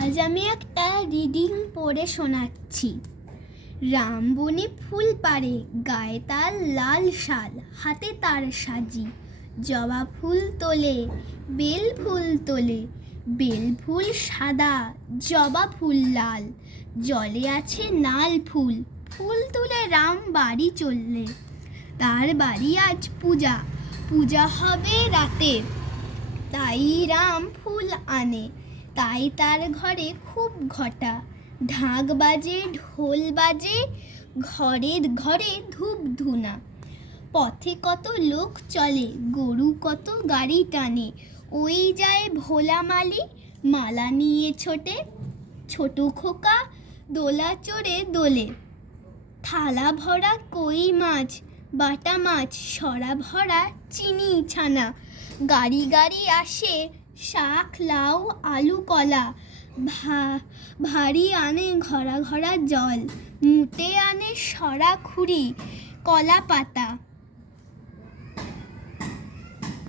আজ আমি একটা রিডিং পড়ে শোনাচ্ছি। রাম বনে ফুল পাড়ে, গায়ে তার লাল শাল, হাতে তার সাজি। জবা ফুল তোলে, বেল ফুল তোলে, বেল ফুল সাদা, জবা ফুল লাল। জলে আছে নাল ফুল, ফুল তুলে রাম বাড়ি চললে। তার বাড়ি আজ পূজা, পূজা হবে রাতে, তাই রাম ফুল আনে, তাই তার ঘরে খুব ঘটা। ঢাক বাজে, ঢোল বাজে, ঘরের ঘরে ধূপ ধুনা। পথে কত লোক চলে, গরু কত গাড়ি টানে। ওই যায় ভোলা মালি, মালা নিয়ে ছোটে। ছোট খোকা দোলা চড়ে দোলে। থালা ভরা কই মাছ, বাটা মাছ, সরা ভরা চিনি ছানা। গাড়ি গাড়ি আসে শাক, লাউ, আলু, কলা। ভারী আনে ঘরা ঘরা জল, মুটে আনে সরা খুরি, কলা পাতা।